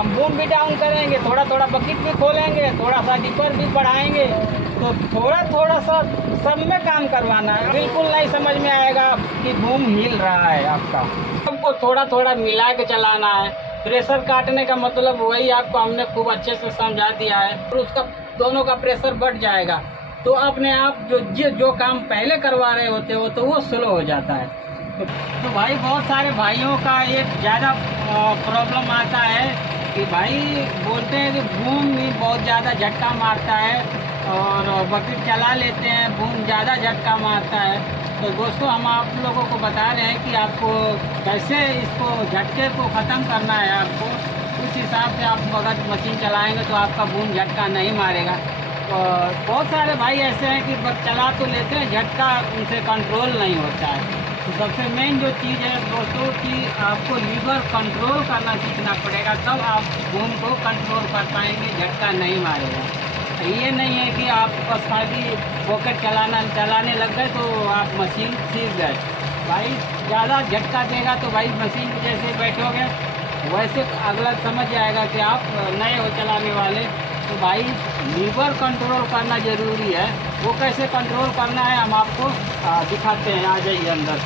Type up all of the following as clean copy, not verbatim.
हम बूम भी डाउन करेंगे, थोड़ा थोड़ा बकेट भी खोलेंगे, थोड़ा सा डिपर भी बढ़ाएंगे। तो थोड़ा थोड़ा सा सब में काम करवाना है। बिल्कुल नहीं समझ में आएगा कि बूम हिल रहा है आपका। सबको थोड़ा थोड़ा मिला के चलाना है। प्रेशर काटने का मतलब वही आपको हमने खूब अच्छे से समझा दिया है। और उसका दोनों का प्रेशर बढ़ जाएगा तो अपने आप जो काम पहले करवा रहे होते हो तो वो स्लो हो जाता है। तो भाई बहुत सारे भाइयों का एक ज़्यादा प्रॉब्लम आता है कि भाई बोलते हैं कि बूम भी बहुत ज़्यादा झटका मारता है और बकेट चला लेते हैं, बूम ज़्यादा झटका मारता है। तो दोस्तों हम आप लोगों को बता रहे हैं कि आपको कैसे इसको झटके को ख़त्म करना है। आपको उस हिसाब से आप अगर मशीन चलाएँगे तो आपका बूम झटका नहीं मारेगा। और बहुत सारे भाई ऐसे हैं कि बस चला तो लेते हैं, झटका उनसे कंट्रोल नहीं होता है। तो सबसे मेन जो चीज़ है दोस्तों कि आपको लीवर कंट्रोल करना सीखना पड़ेगा, तब आप बूम को कंट्रोल कर पाएंगे, झटका नहीं मारेगा। ये नहीं है कि आप बस खाली पॉकेट चलाने लग गए तो आप मशीन सीख गए। भाई ज़्यादा झटका देगा तो भाई मशीन जैसे बैठोगे वैसे अगला समझ जाएगा कि आप नए हो चलाने वाले। तो भाई लीवर कंट्रोल करना ज़रूरी है। वो कैसे कंट्रोल करना है हम आपको दिखाते हैं। आ जाइए अंदर।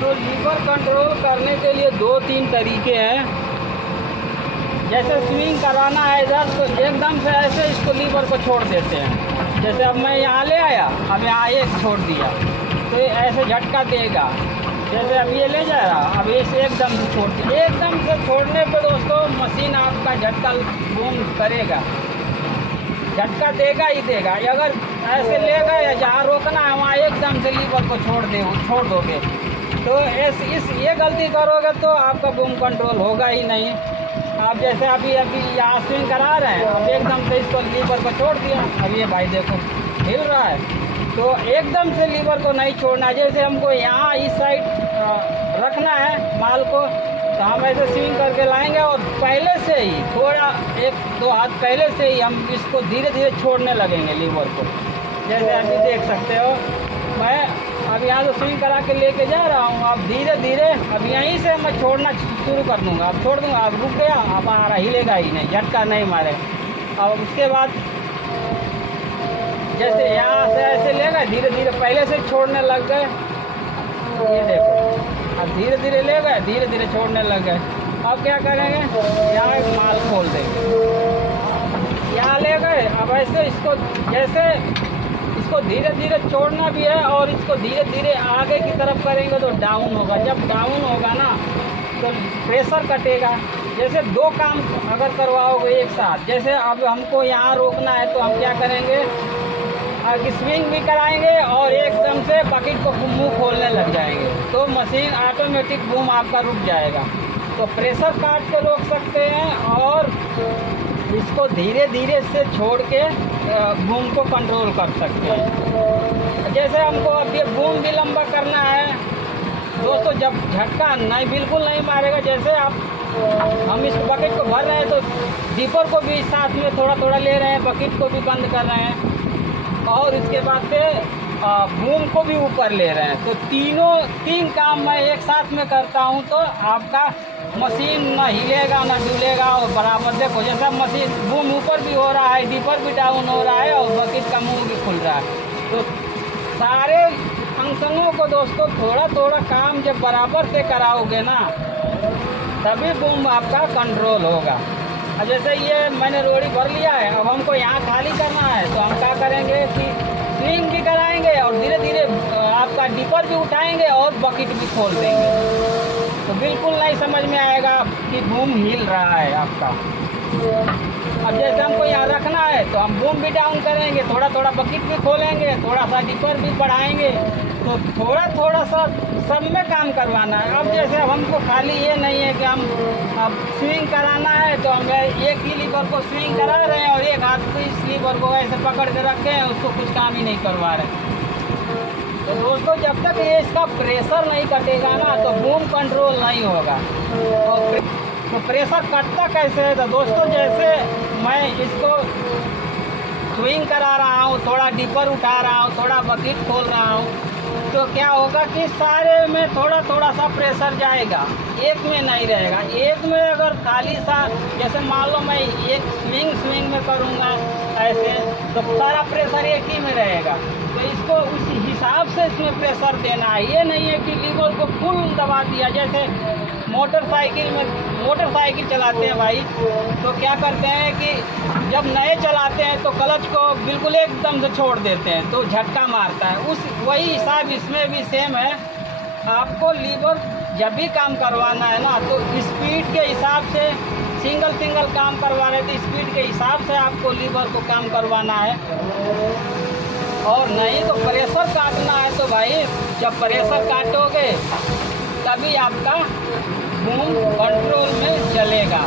तो लीवर कंट्रोल करने के लिए 2-3 तरीके हैं। जैसे स्विंग कराना है इधर तो एकदम से ऐसे इसको लीवर को छोड़ देते हैं। जैसे अब मैं यहाँ ले आया, अब यहाँ एक छोड़ दिया तो ये ऐसे झटका देगा। जैसे अब ये ले जा रहा, अब इसे एकदम से छोड़ दिया। एकदम से छोड़ने पे दोस्तों मशीन आपका झटका बूम करेगा, झटका देगा ही देगा। अगर ऐसे लेगा या जहाँ रोकना है वहाँ एकदम से लीवर को छोड़ दोगे तो ये गलती करोगे तो आपका बूम कंट्रोल होगा ही नहीं। आप जैसे अभी यहाँ स्विंग करा रहे हैं, अब एकदम से इसको लीवर को छोड़ दिया, अब ये भाई देखो हिल रहा है। तो एकदम से लीवर को नहीं छोड़ना। जैसे हमको यहाँ इस साइड रखना है माल को तो हम ऐसे स्विंग करके लाएंगे और पहले से ही थोड़ा 1-2 हाथ पहले से ही हम इसको धीरे धीरे छोड़ने लगेंगे लीवर को। जैसे अभी देख सकते हो मैं अब यहाँ तो स्विंग करा के लेके जा रहा हूँ। अब धीरे धीरे अब यहीं से मैं छोड़ना शुरू कर दूँगा। अब छोड़ दूँगा, अब रुक गया, अब आ रहा, हिलेगा ही नहीं, झटका नहीं मारेगा। अब उसके बाद जैसे यहाँ से ऐसे लेगा, धीरे धीरे पहले से छोड़ने लग गए। ये देखो अब धीरे धीरे ले गए, धीरे धीरे छोड़ने लग गए। अब क्या करेंगे, यहाँ एक माल खोल देंगे, यहाँ ले गए। अब ऐसे इसको जैसे इसको धीरे धीरे छोड़ना भी है और इसको धीरे धीरे आगे की तरफ करेंगे तो डाउन होगा। जब डाउन होगा ना तो प्रेशर कटेगा। जैसे 2 काम अगर करवाओगे एक साथ, जैसे अब हमको यहाँ रोकना है तो हम क्या करेंगे, स्विंग भी कराएंगे और एकदम से बकेट को मुंह खोलने लग जाएंगे तो मशीन ऑटोमेटिक बूम आपका रुक जाएगा। तो प्रेशर काट के रोक सकते हैं और इसको धीरे धीरे से छोड़ के बूम को कंट्रोल कर सकते हैं। जैसे हमको अब ये बूम भी लंबा करना है दोस्तों, जब झटका नहीं बिल्कुल नहीं मारेगा, जैसे आप हम इस बकेट को भर रहे हैं तो डिपर को भी साथ में थोड़ा थोड़ा ले रहे हैं, बकेट को भी बंद कर रहे हैं और इसके बाद से बूम को भी ऊपर ले रहे हैं। तो 3 काम मैं एक साथ में करता हूं तो आपका मशीन ना हिलेगा ना डुलेगा और बराबर देखो जैसा मशीन बूम ऊपर भी हो रहा है, डिपर भी डाउन हो रहा है और बकेट का मुंह भी खुल रहा है। तो सारे फंक्शनों को दोस्तों थोड़ा थोड़ा काम जब बराबर से कराओगे ना तभी बूम आपका कंट्रोल होगा। अब जैसे ये मैंने रोड़ी भर लिया है, अब हमको यहाँ खाली करना है तो हम क्या करेंगे कि स्विंग भी कराएंगे और धीरे धीरे आपका डिपर भी उठाएंगे और बकेट भी खोल देंगे। तो बिल्कुल नहीं समझ में आएगा कि बूम हिल रहा है आपका। अब जैसे हमको यहाँ रखना है तो हम बूम भी डाउन करेंगे, थोड़ा थोड़ा बकेट भी खोलेंगे, थोड़ा सा डिपर भी बढ़ाएंगे। तो थोड़ा थोड़ा सा सब में काम करवाना है। अब जैसे हमको खाली ये नहीं है कि हम अब स्विंग कराना है तो हम एक ही लीवर को स्विंग करा रहे हैं और एक हाथ को इस लीवर को ऐसे पकड़ के रखे हैं, उसको कुछ काम ही नहीं करवा रहे। तो दोस्तों जब तक ये इसका प्रेशर नहीं कटेगा ना तो बूम कंट्रोल नहीं होगा। तो प्रेशर कटता कैसे है, तो दोस्तों जैसे मैं इसको स्विंग करा रहा हूँ, थोड़ा डिपर उठा रहा हूँ, थोड़ा बकेट खोल रहा हूँ तो क्या होगा कि सारे में थोड़ा थोड़ा सा प्रेशर जाएगा, एक में नहीं रहेगा। एक में अगर खाली सा, जैसे मान लो मैं एक स्विंग में करूँगा ऐसे, तो सारा प्रेशर एक ही में रहेगा। तो इसको उसी हिसाब से इसमें प्रेशर देना है। ये नहीं है कि लीवर को फुल दबा दिया। जैसे मोटरसाइकिल चलाते हैं भाई, तो क्या करते हैं कि जब नए चलाते हैं तो क्लच को बिल्कुल एकदम से छोड़ देते हैं तो झटका मारता है। वही हिसाब इसमें भी सेम है। आपको लीवर जब भी काम करवाना है ना, तो स्पीड के हिसाब से सिंगल काम करवा रहे थे, स्पीड के हिसाब से आपको लीवर को काम करवाना है। और नहीं तो प्रेशर काटना है तो भाई जब प्रेशर काटोगे तभी आपका बूम कंट्रोल में चलेगा।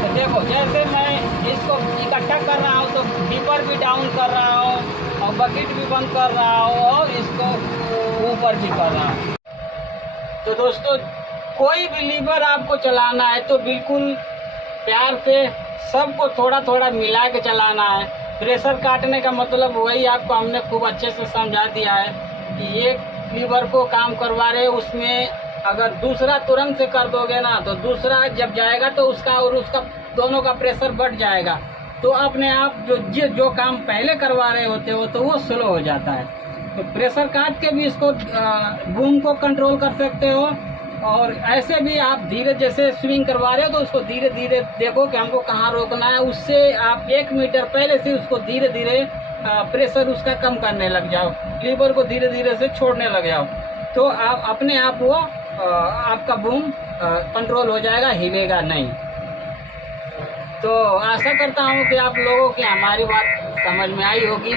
तो देखो, जैसे मैं इसको इकट्ठा कर रहा हूँ तो डिपर भी डाउन कर रहा हूँ और बकेट भी बंद कर रहा हूँ और इसको ऊपर भी कर रहा हूँ। तो दोस्तों, कोई भी लीवर आपको चलाना है तो बिल्कुल प्यार से सबको थोड़ा थोड़ा मिला के चलाना है। प्रेशर काटने का मतलब वही आपको हमने खूब अच्छे से समझा दिया है कि एक लीवर को काम करवा रहे, उसमें अगर दूसरा तुरंत से कर दोगे ना, तो दूसरा जब जाएगा तो उसका और उसका दोनों का प्रेशर बढ़ जाएगा। तो अपने आप जो काम पहले करवा रहे होते हो तो वो स्लो हो जाता है। तो प्रेशर काट के भी इसको बूम को कंट्रोल कर सकते हो। और ऐसे भी आप धीरे, जैसे स्विंग करवा रहे हो तो उसको धीरे धीरे देखो कि हमको कहाँ रोकना है। उससे आप 1 मीटर पहले से उसको धीरे धीरे प्रेशर उसका कम करने लग जाओ, लीवर को धीरे धीरे से छोड़ने लग जाओ, तो आप अपने आप वो आपका बूम कंट्रोल हो जाएगा, हिलेगा नहीं। तो आशा करता हूँ कि आप लोगों की हमारी बात समझ में आई होगी।